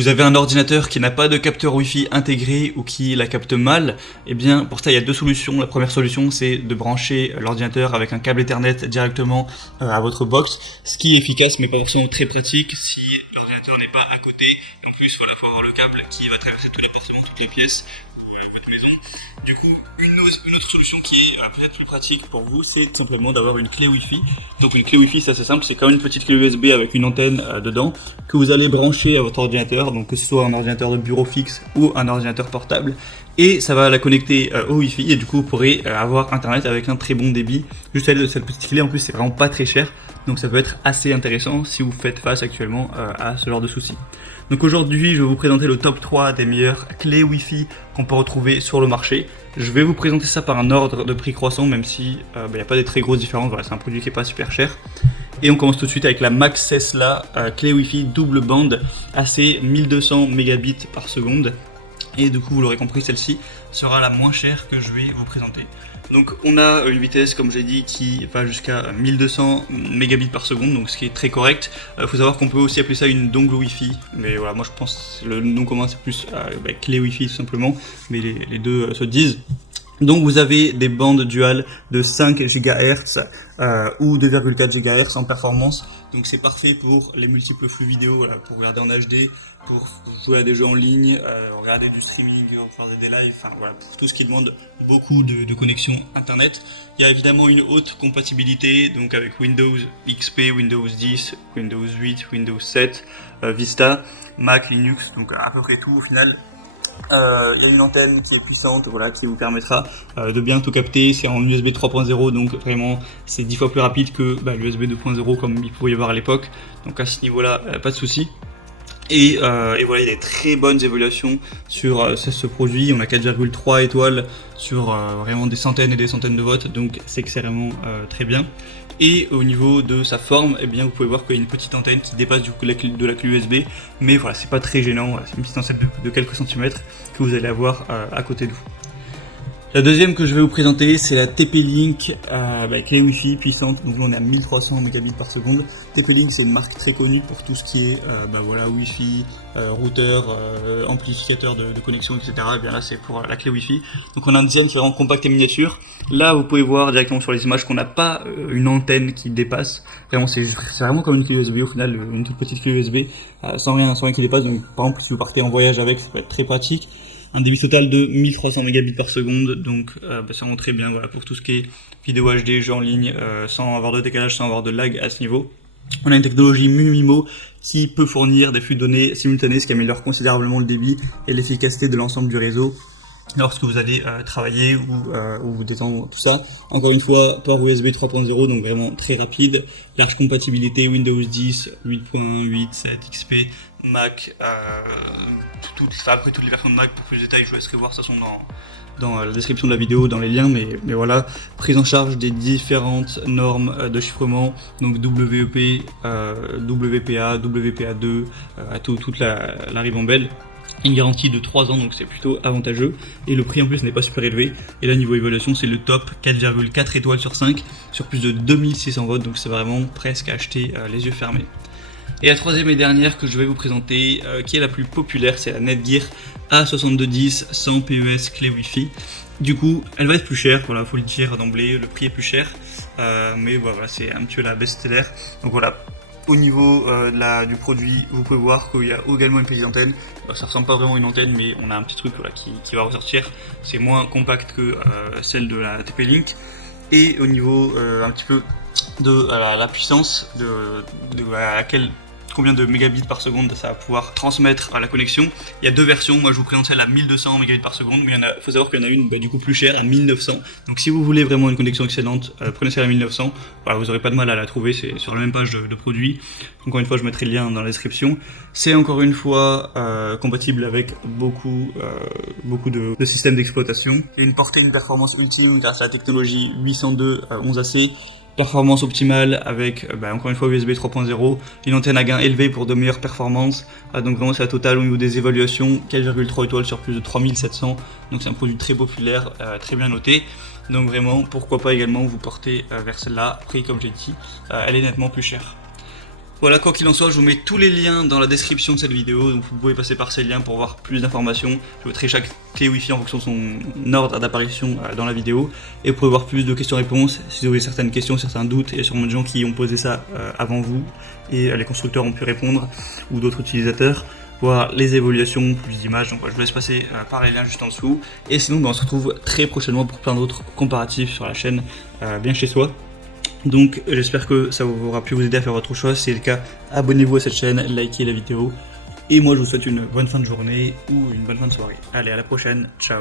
vous avez un ordinateur qui n'a pas de capteur Wi-Fi intégré ou qui la capte mal, eh bien pour ça il y a deux solutions. La première solution c'est de brancher l'ordinateur avec un câble Ethernet directement à votre box, ce qui est efficace mais pas forcément très pratique si l'ordinateur n'est pas à côté. En plus voilà, faut avoir le câble qui va traverser tous les portements, toutes les pièces de votre maison. Du coup, une autre solution qui est peut-être plus pratique pour vous, c'est tout simplement d'avoir une clé Wi-Fi. Donc une clé Wi-Fi, c'est assez simple, c'est comme une petite clé USB avec une antenne dedans que vous allez brancher à votre ordinateur, donc que ce soit un ordinateur de bureau fixe ou un ordinateur portable, et ça va la connecter au Wi-Fi et du coup vous pourrez avoir internet avec un très bon débit. Juste celle de cette petite clé, en plus c'est vraiment pas très cher, donc ça peut être assez intéressant si vous faites face actuellement à ce genre de soucis. Donc aujourd'hui, je vais vous présenter le top 3 des meilleures clés Wi-Fi qu'on peut retrouver sur le marché. Je vais vous présenter ça par un ordre de prix croissant, même si il n'y a pas des très grosses différences. Voilà, c'est un produit qui n'est pas super cher. Et on commence tout de suite avec la Max Tesla clé Wi-Fi double bande AC 1200 mégabits par seconde. Et du coup, vous l'aurez compris, celle-ci sera la moins chère que je vais vous présenter. Donc on a une vitesse, comme j'ai dit, qui va jusqu'à 1200 mégabits par seconde, donc ce qui est très correct. Il faut savoir qu'on peut aussi appeler ça une dongle Wi-Fi, mais voilà, moi je pense que le nom commun c'est plus clé Wi-Fi tout simplement, mais les deux se disent. Donc vous avez des bandes duales de 5 GHz ou 2,4 GHz en performance. Donc c'est parfait pour les multiples flux vidéo, voilà, pour regarder en HD, pour jouer à des jeux en ligne, regarder du streaming, faire des lives, enfin voilà, pour tout ce qui demande beaucoup de connexion internet. Il y a évidemment une haute compatibilité, donc avec Windows XP, Windows 10, Windows 8, Windows 7, Vista, Mac, Linux, donc à peu près tout au final. Il y a une antenne qui est puissante, voilà, qui vous permettra de bien tout capter. C'est en USB 3.0, donc vraiment c'est 10 fois plus rapide que l'USB 2.0 comme il pouvait y avoir à l'époque. Donc à ce niveau-là, pas de souci. Et voilà, il y a des très bonnes évaluations sur ce produit. On a 4,3 étoiles sur vraiment des centaines et des centaines de votes, donc c'est que c'est vraiment très bien. Et au niveau de sa forme, eh bien, vous pouvez voir qu'il y a une petite antenne qui dépasse du coup de la clé USB, mais voilà, c'est pas très gênant, c'est une petite antenne de quelques centimètres que vous allez avoir à côté de vous. La deuxième que je vais vous présenter, c'est la TP-Link clé Wi-Fi puissante. Donc là on est à 1300 mégabits par seconde. TP-Link c'est une marque très connue pour tout ce qui est Wi-Fi, routeur, amplificateur de connexion, etc. Et bien là c'est pour la clé Wi-Fi. Donc on a un design qui est vraiment compact et miniature. Là vous pouvez voir directement sur les images qu'on n'a pas une antenne qui dépasse. Vraiment c'est vraiment comme une clé USB au final, une toute petite clé USB sans rien qui dépasse. Donc par exemple si vous partez en voyage avec, ça peut être très pratique. Un débit total de 1300 mégabits par seconde, donc ça rend très bien, voilà, pour tout ce qui est vidéo HD, jeux en ligne, sans avoir de décalage, sans avoir de lag à ce niveau. On a une technologie MU-MIMO qui peut fournir des flux de données simultanés, ce qui améliore considérablement le débit et l'efficacité de l'ensemble du réseau lorsque vous allez travailler ou vous détendre, tout ça. Encore une fois, port USB 3.0, donc vraiment très rapide, large compatibilité Windows 10, 8.1, 8, 7, XP, Mac, après toutes les versions de Mac. Pour plus de détails, je vous laisserai voir, ça sont dans la description de la vidéo, dans les liens, mais voilà, prise en charge des différentes normes de chiffrement, donc WEP, WPA, WPA2, toute la ribambelle. Une garantie de 3 ans, donc c'est plutôt avantageux, et le prix en plus n'est pas super élevé. Et là niveau évaluation c'est le top, 4,4 étoiles sur 5 sur plus de 2600 votes, donc c'est vraiment presque à acheter les yeux fermés. Et la troisième et dernière que je vais vous présenter, qui est la plus populaire, c'est la Netgear A6210 sans PES clé Wi-Fi. Du coup elle va être plus chère, voilà, faut le dire d'emblée, le prix est plus cher, mais voilà, c'est un petit peu la best-seller. Donc voilà. Au niveau du produit, vous pouvez voir qu'il y a également une petite antenne. Ça ressemble pas vraiment à une antenne, mais on a un petit truc voilà, qui va ressortir. C'est moins compact que celle de la TP-Link. Et au niveau un petit peu de la puissance, combien de mégabits par seconde ça va pouvoir transmettre à la connexion. Il y a deux versions, moi je vous présente celle à 1200 mégabits par seconde, mais il faut savoir qu'il y en a une du coup plus chère, à 1900. Donc si vous voulez vraiment une connexion excellente, prenez celle à 1900, voilà, vous n'aurez pas de mal à la trouver, c'est sur la même page de produit. Encore une fois, je mettrai le lien dans la description. C'est encore une fois compatible avec beaucoup de systèmes d'exploitation. Il y a une performance ultime grâce à la technologie 802 11AC. Performance optimale avec encore une fois USB 3.0, une antenne à gain élevé pour de meilleures performances, donc vraiment c'est la totale au niveau des évaluations, 4,3 étoiles sur plus de 3700, donc c'est un produit très populaire, très bien noté, donc vraiment pourquoi pas également vous porter vers celle-là. Après comme j'ai dit, elle est nettement plus chère. Voilà, quoi qu'il en soit, je vous mets tous les liens dans la description de cette vidéo, donc vous pouvez passer par ces liens pour voir plus d'informations. Je mettrai chaque clé Wi-Fi en fonction de son ordre d'apparition dans la vidéo, et vous pouvez voir plus de questions-réponses si vous avez certaines questions, certains doutes. Il y a sûrement des gens qui ont posé ça avant vous, et les constructeurs ont pu répondre, ou d'autres utilisateurs, voir les évaluations, plus d'images. Donc voilà, je vous laisse passer par les liens juste en dessous, et sinon on se retrouve très prochainement pour plein d'autres comparatifs sur la chaîne, bien chez soi. Donc j'espère que ça aura pu vous aider à faire votre choix. Si c'est le cas, abonnez-vous à cette chaîne, likez la vidéo. Et moi je vous souhaite une bonne fin de journée ou une bonne fin de soirée. Allez, à la prochaine, ciao.